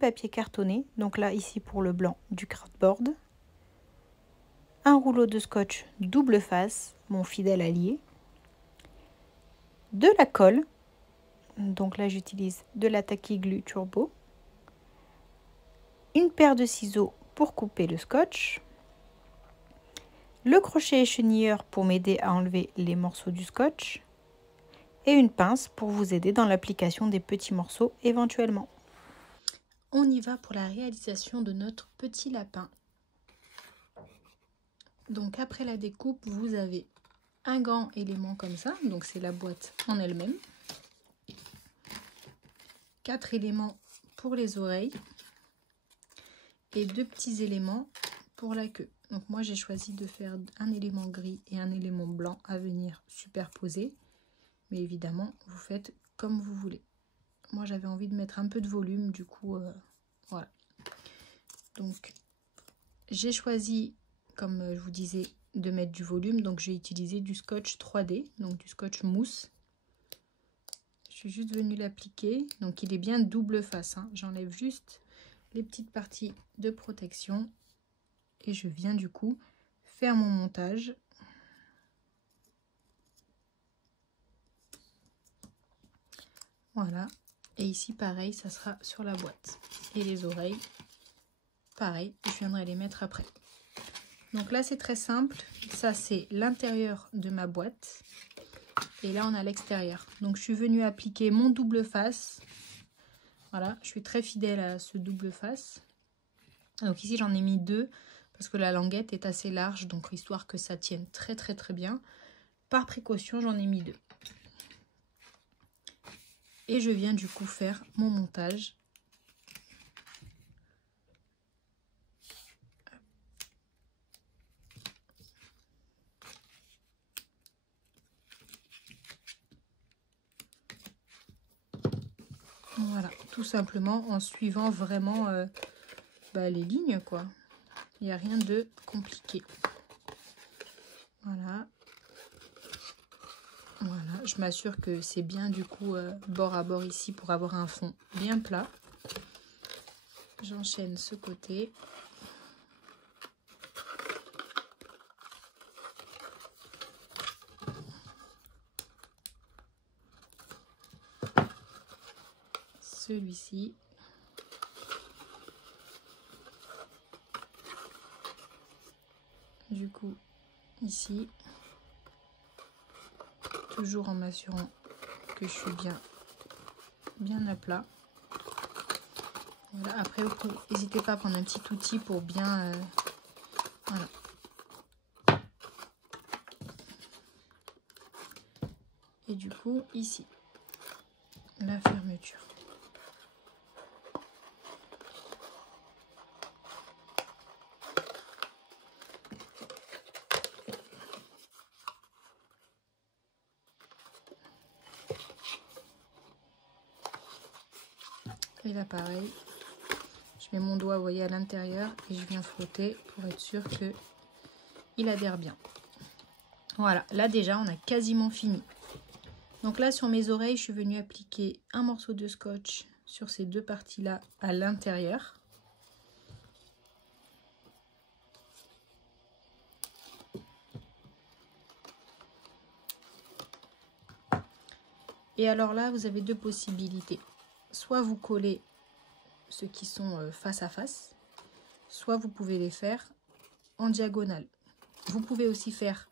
papier cartonné, donc là ici pour le blanc du cardboard, un rouleau de scotch double face, mon fidèle allié, de la colle, donc là j'utilise de la Tacky Glue Turbo, une paire de ciseaux pour couper le scotch, le crochet échenilleur pour m'aider à enlever les morceaux du scotch et une pince pour vous aider dans l'application des petits morceaux éventuellement. On y va pour la réalisation de notre petit lapin. Donc après la découpe, vous avez un grand élément comme ça, donc c'est la boîte en elle-même. 4 éléments pour les oreilles et 2 petits éléments pour la queue. Donc moi j'ai choisi de faire un élément gris et un élément blanc à venir superposer. Mais évidemment, vous faites comme vous voulez. Moi j'avais envie de mettre un peu de volume, du coup voilà. Donc j'ai choisi, comme je vous disais, de mettre du volume. Donc j'ai utilisé du scotch 3D, donc du scotch mousse. Je suis juste venue l'appliquer. Donc il est bien double face, hein. J'enlève juste les petites parties de protection. Et je viens du coup faire mon montage. Voilà. Et ici pareil, ça sera sur la boîte. Et les oreilles, pareil, je viendrai les mettre après. Donc là c'est très simple. Ça c'est l'intérieur de ma boîte. Et là on a l'extérieur. Donc je suis venue appliquer mon double face. Voilà, je suis très fidèle à ce double face. Donc ici j'en ai mis 2. Parce que la languette est assez large, donc histoire que ça tienne très bien. Par précaution, j'en ai mis 2. Et je viens du coup faire mon montage. Voilà, tout simplement en suivant vraiment les lignes, quoi. Il n'y a rien de compliqué. Voilà. Voilà, je m'assure que c'est bien du coup bord à bord ici pour avoir un fond bien plat. J'enchaîne ce côté. Celui-ci. Du coup, ici. Toujours en m'assurant que je suis bien à plat. Voilà. Après, n'hésitez pas à prendre un petit outil pour bien... voilà. Et du coup, ici, la fermeture. Et là pareil, je mets mon doigt, vous voyez, à l'intérieur et je viens frotter pour être sûr que il adhère bien. Voilà, là déjà on a quasiment fini. Donc là sur mes oreilles, je suis venue appliquer un morceau de scotch sur ces 2 parties là à l'intérieur. Et alors là, vous avez 2 possibilités. Soit vous collez ceux qui sont face à face, soit vous pouvez les faire en diagonale. Vous pouvez aussi faire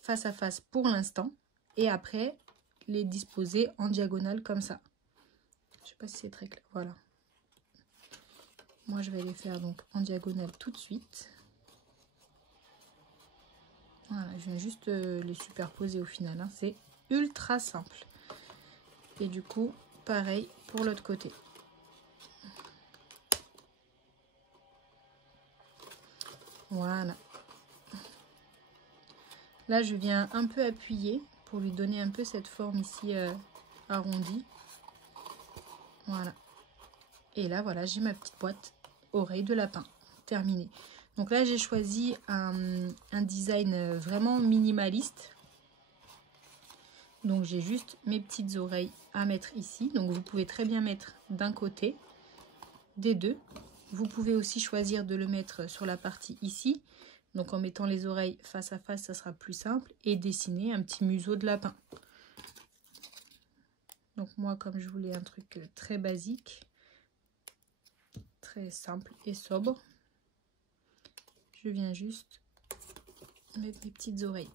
face à face pour l'instant et après les disposer en diagonale comme ça. Je sais pas si c'est très clair. Voilà. Moi, je vais les faire donc en diagonale tout de suite. Voilà, je viens juste les superposer au final, hein. C'est ultra simple. Et du coup, pareil pour l'autre côté. Voilà. Là, je viens un peu appuyer pour lui donner un peu cette forme ici arrondie. Voilà. Et là, voilà, j'ai ma petite boîte oreille de lapin. Terminée. Donc là, j'ai choisi un design vraiment minimaliste. Donc j'ai juste mes petites oreilles à mettre ici. Donc vous pouvez très bien mettre d'un côté des deux. Vous pouvez aussi choisir de le mettre sur la partie ici. Donc en mettant les oreilles face à face, ça sera plus simple. Et dessiner un petit museau de lapin. Donc moi, comme je voulais un truc très basique, très simple et sobre, je viens juste mettre mes petites oreilles.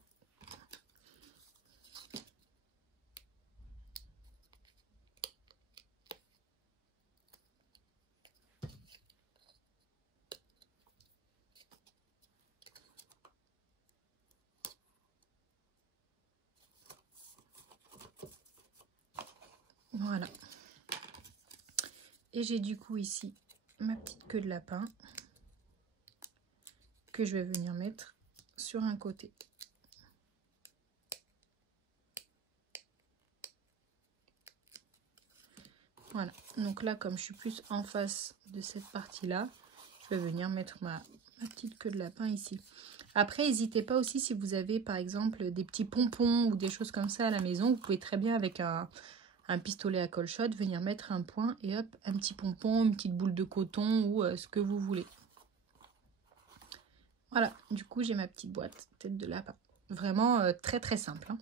Voilà. Et j'ai du coup ici ma petite queue de lapin que je vais venir mettre sur un côté. Voilà. Donc là, comme je suis plus en face de cette partie-là, je vais venir mettre ma petite queue de lapin ici. Après, n'hésitez pas aussi si vous avez par exemple des petits pompons ou des choses comme ça à la maison. Vous pouvez très bien avec un pistolet à colchotte venir mettre un point et hop, un petit pompon, une petite boule de coton ou ce que vous voulez. Voilà, du coup j'ai ma petite boîte tête de lapin. Vraiment très très simple. Hein.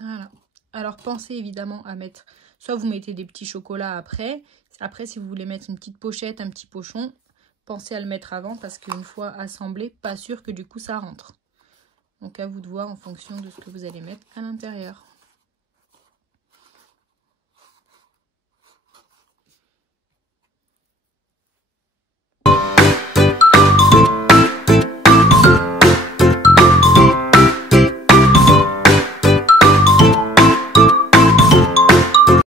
Voilà. Alors pensez évidemment à mettre, soit vous mettez des petits chocolats après. Après si vous voulez mettre une petite pochette, un petit pochon, pensez à le mettre avant parce qu'une fois assemblé, pas sûr que du coup ça rentre. Donc à vous de voir en fonction de ce que vous allez mettre à l'intérieur.